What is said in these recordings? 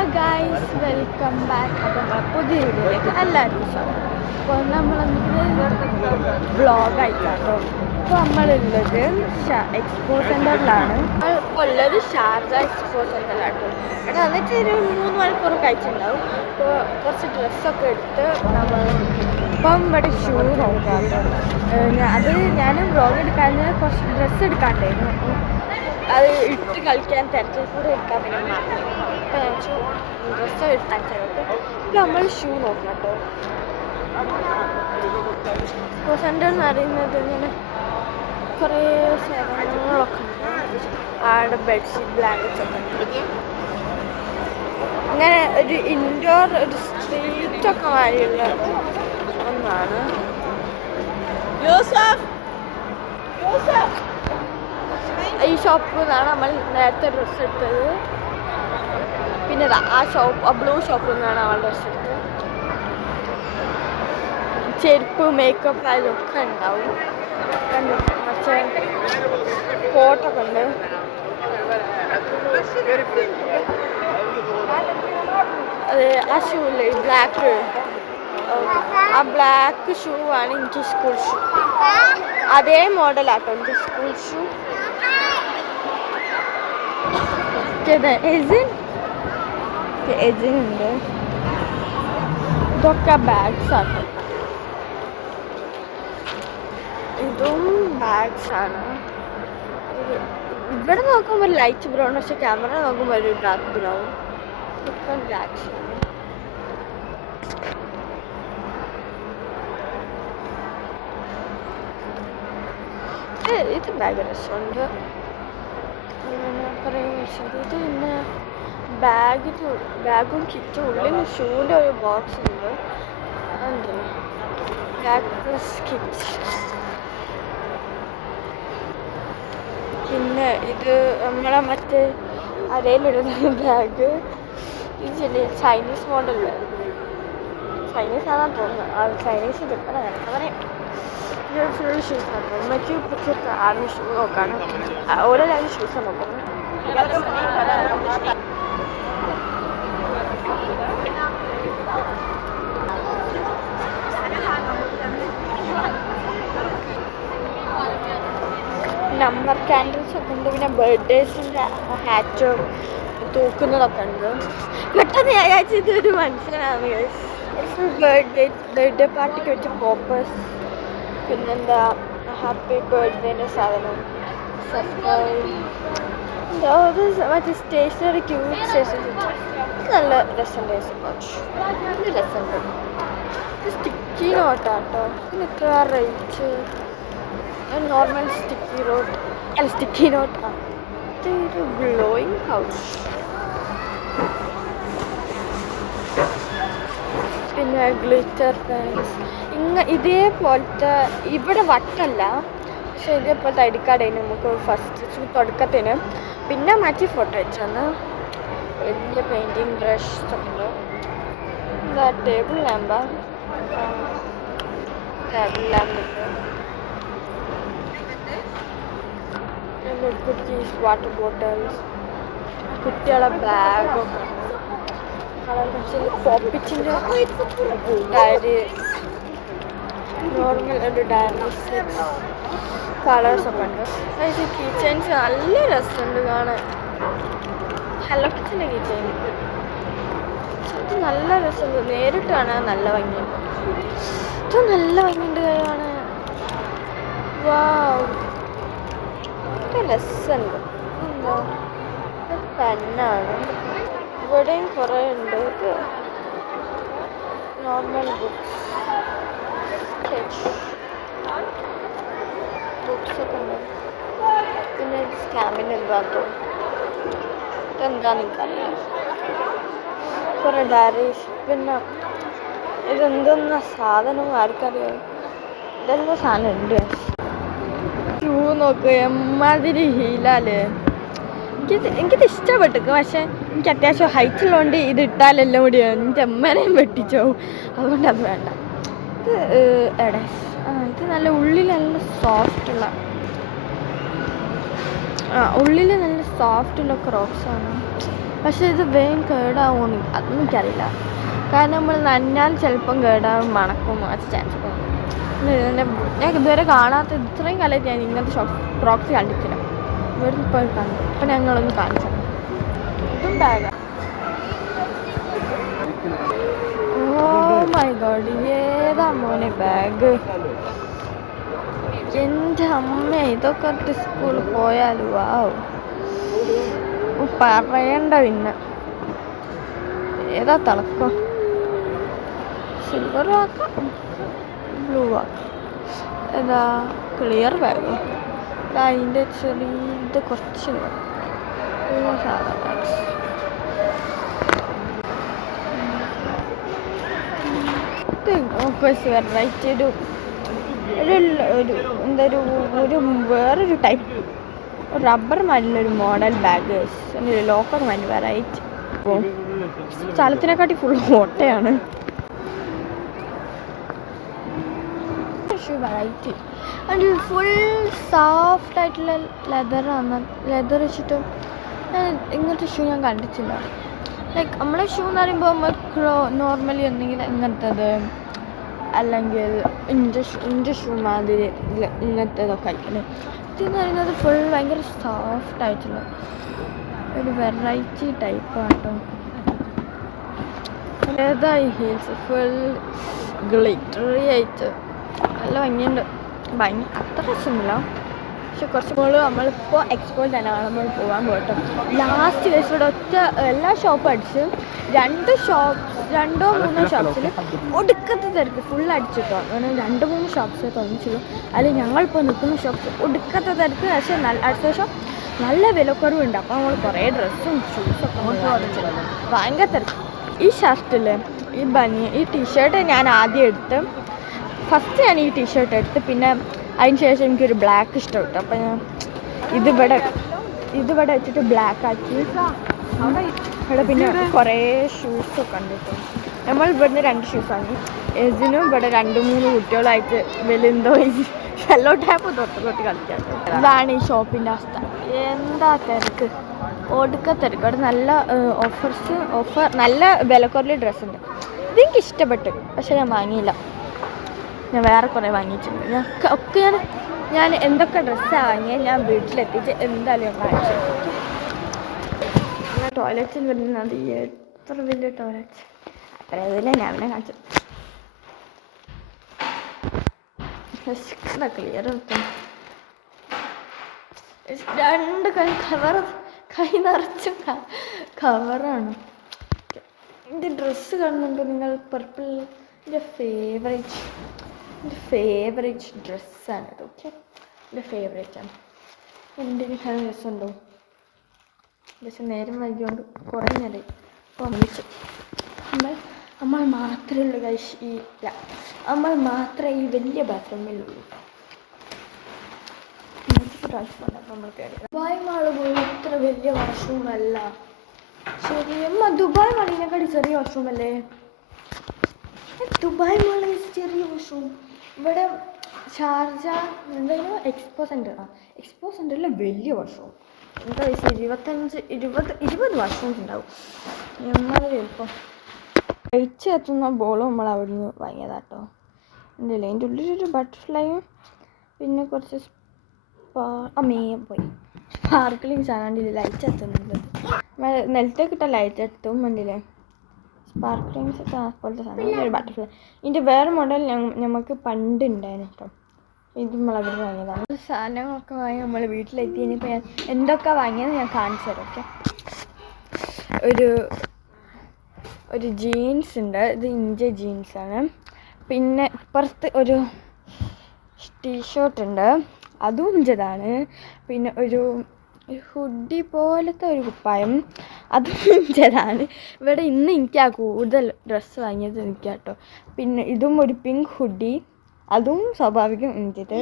Hello guys, welcome back. അപ്പോൾ നമ്മളെ പുതിയ വീഡിയോയിലേക്ക് എല്ലാവർക്കും സ്വാഗതം. അപ്പോൾ വ്ളോഗായിട്ടാട്ടോ. അപ്പോൾ നമ്മളുള്ളത് എക്സ്പോ സെൻറ്ററിലാണ്. ഇപ്പോൾ ഉള്ളത് ഷാർജ എക്സ്പോ സെൻറ്ററിലാട്ടോ. എന്നിട്ട് ഒരു 3 മണിക്കൂർ കഴിച്ചിട്ടുണ്ടാവും. അപ്പോൾ കുറച്ച് ഡ്രസ്സൊക്കെ എടുത്ത് നമ്മൾ ഇപ്പം ഇവിടെ ഷൂ നോക്കാട്ടോ. അത് ഞാൻ വ്ളോഗ് എടുക്കാൻ കുറച്ച് ഡ്രസ്സ് എടുക്കാണ്ടായിരുന്നു. അത് ഇട്ട് കളിക്കാൻ തിരച്ചിൽ കൂടെ എടുക്കാൻ പിന്നെ മറന്നു. ഇപ്പം ഞാൻ ഡ്രസ്സ് എടുക്കാൻ ചേർത്ത് ഇപ്പം നമ്മൾ ഷൂ നോക്കാം കേട്ടോ. എക്സ്പോ സെൻറ്റർ എന്ന് പറയുന്നത് ഇങ്ങനെ കുറേ സാധനങ്ങളൊക്കെ ഉണ്ട്. ആടെ ബെഡ്ഷീറ്റ്, ബ്ലാങ്കറ്റ്സ് ഒക്കെ ഉണ്ട്. അങ്ങനെ ഒരു ഇൻഡോർ ഒരു സ്ട്രീറ്റൊക്കെ മാറിയുള്ള ഒന്നാണ്. ഈ ഷോപ്പിൽ നിന്നാണ് നമ്മൾ നേരത്തെ ഡ്രസ്സ് എടുത്തത്. പിന്നെ ആ ബ്ലൂ ഷോപ്പിൽ നിന്നാണ് നമ്മൾ ഡ്രസ്സ് എടുത്തത്. ചെരുപ്പ്, മേക്കപ്പ് അതിലൊക്കെ ഉണ്ടാവും. കണ്ടു മറ്റേ കോട്ടൊക്കെ ഉണ്ട്. അത് ആ ഷൂ ഇല്ലേ, ബ്ലാക്ക്, ആ ബ്ലാക്ക് ഷൂ ആണ് എനിക്ക് സ്കൂൾ ഷൂ. അതേ മോഡലാട്ടോ എനിക്ക് സ്കൂൾ ഷൂ. എജിനുണ്ട്. ഇതൊക്കെ ബാഗ്സ് ആണ്. ഇതും ബാഗ്സ് ആണ്. ഇവിടെ നോക്കുമ്പോൾ ലൈറ്റ് ബ്രൗൺ, പക്ഷെ ക്യാമറ നോക്കുമ്പോൾ ഒരു ഡാർക്ക് ബ്രൗൺ. ഇതൊക്കെ ബാഗ്സ് ആണ്. ഇത് ബാഗ് രസമുണ്ട്. ഇത് പിന്നെ ബാഗും കിറ്റും ഉള്ളിൽ ഷൂവിൻ്റെ ഒരു ബോക്സ് ഉണ്ട്. കിറ്റ്. പിന്നെ ഇത് നമ്മളെ മറ്റേ അരയിലിടുന്ന ബാഗ്. ഇത് ചൈനീസ് മോഡല്. ചൈനീസ് ആണെന്ന് തോന്നുന്നു. ചൈനീസ് കിട്ടണം എന്താ പറയാം. ഫുൾ ഷൂസാണ്. ഉമ്മയ്ക്ക് ഇപ്പൊക്കെ ആർമി ഷൂ നോക്കാണ്. ഓരോ രണ്ട് ഷൂസാണ് നോക്കുന്നത്. നമ്പർ ക്യാൻഡിൽസ് ഒക്കെ ഉണ്ട്. പിന്നെ ബർത്ത്ഡേസിൻ്റെ ഹാറ്റ് തൂക്കുന്നതൊക്കെ ഉണ്ട്. പെട്ടെന്ന് ഞാൻ ഇതൊരു മനസ്സിലാണ്. ബർത്ത്ഡേ പാർട്ടിക്ക് വെച്ച പോപ്പേഴ്സ്. പിന്നെന്താ ഹാപ്പി ബർത്ത്ഡേൻ്റെ സാധനം, മറ്റേ സ്റ്റേഷനറി, ക്യൂട്ട് സ്റ്റേഷനറി. നല്ല രസമുണ്ട്. ഇത് രസമുണ്ട്. ഇത് സ്റ്റിക്കി നോട്ടാട്ടോ. പിന്നെ എത്ര റേറ്റ്? നോർമൽ സ്റ്റിക്കി നോട്ടാണ്. ഇതൊരു ഗ്ലോയിങ് ഹൗസ്. പിന്നെ ഗ്ലിറ്റർ പെൻസ്. ഇതേപോലത്തെ ഇവിടെ വട്ടല്ല, പക്ഷെ ഇതേപോലത്തെ ഐ ഡി കാർഡായിരുന്നു നമുക്ക് ഫസ്റ്റ് തുടക്കത്തിന്. പിന്നെ മാറ്റി ഫോട്ടോ വെച്ചാണ്. വലിയ പെയിൻറ്റിങ് ബ്രഷ് ഉണ്ട്. എന്താ ടേബിൾ ലാമ്പ് ഉണ്ട്. കുക്കീസ്, വാട്ടർ ബോട്ടിൽസ്, കുട്ടികളെ ബാഗൊക്കെ. പോപ്പിച്ചിൻ്റെ ഡയറി, നോർമൽ ഒരു ഡയറി, കളേഴ്സൊക്കെ ഉണ്ട്. അതായത് കിച്ചൻസ് നല്ല രസമുണ്ട് കാണാൻ. ഹലോ കിച്ചൻ്റെ കിച്ചൻ ഇത് നല്ല രസമുണ്ട്. നേരിട്ട് കാണാൻ നല്ല ഭംഗിയുണ്ട്. ഇത് നല്ല ഭംഗിയുണ്ട് കാണാൻ. വാവ്, ഇത് രസമുണ്ട്. എന്താ പെന്നാണ്. ഇവിടെയും കുറേ ഉണ്ട്. ഇത് നോർമൽ ബുക്സ് ഒക്കെ ഉണ്ട്. പിന്നെ സ്റ്റാമ്പിന് എന്താന്ന് തോന്നുന്നു. ഇതെന്താന്ന് എനിക്കറിയില്ല. കുറേ ഡയറീസ്. പിന്നെ ഇതെന്തെന്ന സാധനം ആർക്കറിയാം. ഇതെന്തോ സാധനം ഉണ്ട്. ഷൂ നോക്ക്, എമ്മാതിരി ഹീലാല്. എനിക്കിത് ഇഷ്ടപ്പെട്ടു. പക്ഷെ എനിക്ക് അത്യാവശ്യം ഹൈറ്റ് ഉള്ളതുകൊണ്ട് ഇത് ഇട്ടാലെല്ലാം കൂടി എൻ്റെ അമ്മേനെയും വെട്ടിച്ചോവും. അതുകൊണ്ട് അത് വേണ്ട. ഇത് എടെ ഇത് നല്ല ഉള്ളിൽ നല്ല സോഫ്റ്റുള്ള ഉള്ളിൽ നല്ല സോഫ്റ്റുള്ള ക്രോക്സാണ്. പക്ഷെ ഇത് വേഗം കേടാവുമെന്ന് അതൊന്നും എനിക്കറിയില്ല. കാരണം നമ്മൾ നന്നാൻ ചിലപ്പം കേടാവും, മണക്കും, ആ ചാൻസ് ഒക്കെ. ഞാൻ ഇതുവരെ കാണാത്ത ഇത്രയും കാലമായിട്ട് ഞാൻ ഇങ്ങനത്തെ ക്രോക്സ് കണ്ടിട്ടില്ല. ഇവിടെ ഇപ്പോൾ കണ്ടു. അപ്പം ഞങ്ങളൊന്ന് കാണിച്ചത് ഇതും ബാഗാണ്. ഓ മൈ ഗോഡ്, ഏതാ മോനെ ബാഗ്! എൻ്റെ അമ്മ, ഇതൊക്കെ ഇട്ട് സ്കൂളിൽ പോയാലും വാവ്, പറയണ്ട. പിന്നെ ഏതാ തിളക്കം? സിൽവർ ആക്കാം, ബ്ലൂ ആക്കാം. ഏതാ ക്ലിയർ ബാഗ്? അതിൻ്റെ ചെറിയത് കുറച്ച് സാധാ ബാഗ്. വെറൈറ്റി ഒരു വേറൊരു ടൈപ്പ് റബ്ബർ മല്ലൊരു മോഡൽ ബാഗ്, ലോക്കർ മഞ്ഞ് വെറൈറ്റി. അപ്പോൾ സ്ഥലത്തിനെക്കാട്ടി ഫുൾ ഓട്ടയാണ്. വെറൈറ്റി ഫുൾ സോഫ്റ്റ് ആയിട്ടുള്ള ലെതറാണ്. ലെതർ വെച്ചിട്ട് ഇങ്ങനത്തെ ഷൂ ഞാൻ കണ്ടിട്ടില്ല. ലൈക്ക് നമ്മളെ ഷൂ എന്ന് പറയുമ്പോൾ നമുക്ക് നോർമലി ഒന്നെങ്കിൽ ഇങ്ങനത്തത്, അല്ലെങ്കിൽ ഇഞ്ച ഷൂ മാതിരി ഇങ്ങനത്തതൊക്കെ ആയിരിക്കും. ഇതെന്ന് പറയുന്നത് ഫുൾ ഭയങ്കര സോഫ്റ്റ് ആയിട്ടുള്ള ഒരു വെറൈറ്റി ടൈപ്പാണ് കേട്ടോ. ഏതായി ഹീൽസ് ഫുൾ ഗ്ലിറ്ററി ആയിട്ട് നല്ല ഭംഗിയുണ്ട്. ഭംഗി അത്ര രസമില്ല, പക്ഷെ കുറച്ച് കൂടുതൽ നമ്മളിപ്പോൾ എക്സ്പോ തന്നെയാണ് നമ്മൾ പോകാൻ പോയിട്ട്. ലാസ്റ്റ് ദിവസം ഒറ്റ എല്ലാ ഷോപ്പും അടിച്ച് രണ്ടോ മൂന്നോ ഷോപ്സിൽ ഒടുക്കത്തെ തിരക്ക് ഫുൾ അടിച്ചിട്ടോ. അങ്ങനെ 2-3 ഷോപ്സ് തോന്നിച്ചുള്ളൂ. അതിൽ ഞങ്ങളിപ്പോൾ നിൽക്കുന്ന ഷോപ്സ് ഒടുക്കത്തെ തിരക്ക്. പക്ഷേ അടുത്ത ദിവസം നല്ല വിലക്കുറവുണ്ട്. അപ്പോൾ നമ്മൾ കുറേ ഡ്രസ്സും ഷൂസൊക്കെ വാങ്ങിച്ചിട്ടുണ്ട്. ഭയങ്കര തിരക്ക്. ഈ ഷർട്ടിൽ ഈ ടീഷർട്ട് ഞാൻ ആദ്യം എടുത്ത്, ഫസ്റ്റ് ഞാൻ ഈ ടീഷർട്ട് എടുത്ത്, പിന്നെ അതിന് ശേഷം എനിക്കൊരു ബ്ലാക്ക് ഇഷ്ടപ്പെട്ടു. അപ്പം ഞാൻ ഇതിവിടെ വെച്ചിട്ട് ബ്ലാക്ക് ആക്കി. ഇവിടെ പിന്നെ കുറേ ഷൂസൊക്കെ ഉണ്ട് കേട്ടോ. നമ്മൾ ഇവിടുന്ന് 2 ഷൂസ് വാങ്ങി. എസിനും ഇവിടെ 2-3 കുട്ടികളായിട്ട് വെലുന്തോ യെല്ലോ ടാപ്പ് തൊട്ട് കളിക്കാം. ഇതാണ് ഈ ഷോപ്പിൻ്റെ അവസ്ഥ. എന്താ തിരക്ക്, ഒടുക്ക തിരക്ക്. അവിടെ നല്ല ഓഫർ നല്ല വിലക്കുറവിൽ ഡ്രസ്സുണ്ട്. ഇതെനിക്ക് ഇഷ്ടപ്പെട്ടു, പക്ഷെ ഞാൻ വാങ്ങിയില്ല. ഞാൻ വേറെ കുറേ വാങ്ങിയിട്ടുണ്ട്. ഞാൻ എന്തൊക്കെ ഡ്രസ്സാണ് വാങ്ങിയത് ഞാൻ വീട്ടിലെത്തിച്ച് എന്തായാലും കാണിച്ചു. ടോയ്ലറ്റിൽ വരുന്നത് എത്ര വലിയ ടോയ്ലറ്റ്, അത്രയതില്ല ഞാൻ അവനെ കാണിച്ചു. ക്ലിയർ കിട്ടും. 2 കൈ നിറച്ചും കവറാണ്. എൻ്റെ ഡ്രസ്സ് കാണുന്നുണ്ട് നിങ്ങൾ? പർപ്പിൾ എൻ്റെ ഫേവറേറ്റ് ഡ്രസ്സാണിത്. ഓക്കെ, എൻ്റെ ഫേവറേറ്റാണ്. എൻ്റെ നല്ല രസമുണ്ടോ? പക്ഷെ നേരം വൈകിയോണ്ട് കുറേ നേരം ഒന്നിച്ചു. നമ്മൾ മാത്രമേ ഉള്ളൂ നമ്മൾ മാത്രമേ ഈ വലിയ ബാത്റൂമിലുള്ളൂ. നമ്മൾ കയറി ദുബായ് മാള് പോയി ഇത്ര വലിയ വാഷ്റൂമല്ല. ശരി, ദുബായ് മാളിനെക്കാട്ടി ചെറിയ വാഷ്റൂമല്ലേ? ദുബായ് മാൾ ചെറിയ വാഷ്റൂം. ഇവിടെ ഷാർജ എന്തായാലും എക്സ്പോ സെൻറ്ററിൽ വലിയ വാഷ്റൂം. എന്താ 20 വാഷ്റൂംസ് ഉണ്ടാവും. എന്നാലും എളുപ്പം കഴിച്ച് എത്തുന്ന ബോളും നമ്മൾ അവിടെ നിന്ന് വാങ്ങിയതാട്ടോ. എന്തല്ലേ അതിൻ്റെ ഉള്ളിലൊരു ബട്ടർഫ്ലൈയും പിന്നെ കുറച്ച് പോയി സ്പാർക്കിളിങ് സാധനം ലൈറ്റ് എത്തുന്നുണ്ട്. നിലത്തേക്ക് ഇട്ട ലൈറ്റ് എത്തും. കണ്ടില്ലേ സ്പാർക്കിളിങ്സ് പോലത്തെ സാധനം, ഒരു ബട്ടർഫ്ലൈ. ഇതിൻ്റെ വേറെ മോഡൽ നമുക്ക് പണ്ട് ഉണ്ടായിരുന്നു കേട്ടോ. ഇത് നമ്മളവിടെ വാങ്ങിയതാണ്. സാധനങ്ങളൊക്കെ വാങ്ങി നമ്മൾ വീട്ടിലെത്തി. ഇനിയിപ്പോൾ ഞാൻ എന്തൊക്കെ വാങ്ങിയത് ഞാൻ കാണിച്ചു തരാം. ഓക്കെ, ഒരു ജീൻസ് ഉണ്ട്. ഇത് ഇഞ്ച ജീൻസാണ്. പിന്നെ ഇപ്പുറത്ത് ഒരു ടീഷർട്ട് ഉണ്ട്, അതും ഇഞ്ചതാണ്. പിന്നെ ഒരു ഹുഡി പോലത്തെ ഒരു കുപ്പായം, അതും ഇഞ്ചതാണ്. ഇവിടെ ഇന്ന് എനിക്കാ കൂടുതൽ ഡ്രസ്സ് വാങ്ങിയത് എനിക്കാട്ടോ. പിന്നെ ഇതും ഒരു പിങ്ക് ഹുഡി, അതും സ്വാഭാവികം ഇഞ്ചത്.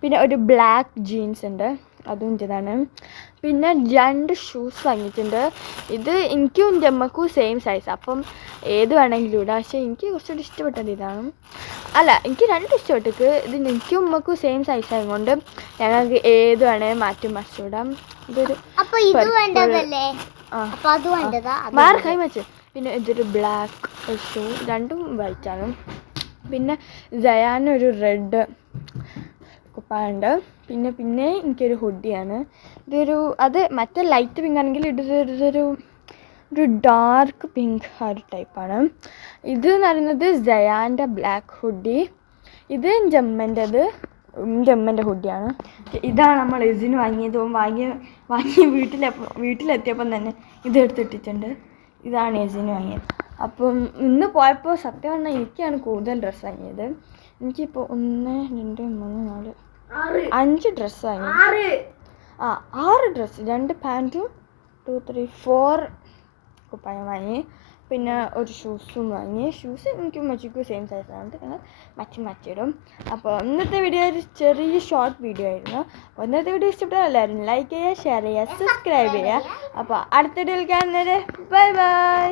പിന്നെ ഒരു ബ്ലാക്ക് ജീൻസ് ഉണ്ട്, അതും ഇഞ്ചതാണ്. പിന്നെ 2 ഷൂസ് വാങ്ങിയിട്ടുണ്ട്. ഇത് എനിക്കും എൻ്റെ അമ്മക്കും സെയിം സൈസ്, അപ്പം ഏത് വേണമെങ്കിലും ഇടാം. പക്ഷേ എനിക്ക് കുറച്ചുകൂടി ഇഷ്ടപ്പെട്ടത് ഇതാണ്. എനിക്ക് 2 ഇഷ്ടപ്പെട്ടു. ഇത് എനിക്കും അമ്മക്കും സെയിം സൈസ് ആയതുകൊണ്ട് ഞങ്ങൾക്ക് ഏത് വേണമെങ്കിൽ മാറ്റി മറിച്ചിടാം. ഇതൊരു അപ്പോൾ അത് വേണ്ടതാ. വേറെ കൈ വെച്ച്. പിന്നെ ഇതൊരു ബ്ലാക്ക് ഷൂ, രണ്ടും വൈറ്റാണ്. പിന്നെ ജയാനൊരു റെഡ് കുപ്പായുണ്ട്. പിന്നെ എനിക്കൊരു ഹുഡിയാണ്. അത് മറ്റേ ലൈറ്റ് പിങ്ക് ആണെങ്കിൽ ഇതൊരു ഡാർക്ക് പിങ്ക് ആ ഒരു ടൈപ്പാണ്. ഇത് എന്ന് പറയുന്നത് ജയാൻ്റെ ബ്ലാക്ക് ഹുഡി. ഇത് ജമ്മൻ്റെ ഹുഡിയാണ്. ഇതാണ് നമ്മൾ എസിന് വാങ്ങിയത്. വാങ്ങി വീട്ടിലെത്തിയപ്പം തന്നെ ഇതെടുത്തിട്ടിട്ടുണ്ട്. ഇതാണ് എസിന് വാങ്ങിയത്. അപ്പം ഇന്ന് പോയപ്പോൾ സത്യം പറഞ്ഞാൽ എനിക്കാണ് കൂടുതൽ ഡ്രസ്സ് വാങ്ങിയത്. എനിക്കിപ്പോൾ 1 2 3 4 5 ഡ്രസ്സ് വാങ്ങി. 6 ഡ്രസ്സ്, 2 പാൻറ്റും 2 3 4 കുപ്പായം വാങ്ങി. പിന്നെ ഒരു ഷൂസും വാങ്ങി. ഷൂസ് എനിക്കും മച്ചിക്കും സെയിം സൈസാണ്, ഞങ്ങൾ മച്ചിടും. അപ്പോൾ ഇന്നത്തെ വീഡിയോ ഒരു ചെറിയ ഷോർട്ട് വീഡിയോ ആയിരുന്നു. അപ്പോൾ ഇന്നത്തെ വീഡിയോ ഇഷ്ടപ്പെട്ടാൽ എല്ലാവരും ലൈക്ക് ചെയ്യുക, ഷെയർ ചെയ്യുക, സബ്സ്ക്രൈബ് ചെയ്യുക. അപ്പോൾ അടുത്ത വീഡിയോയിൽ കാണുന്നത് ബൈ.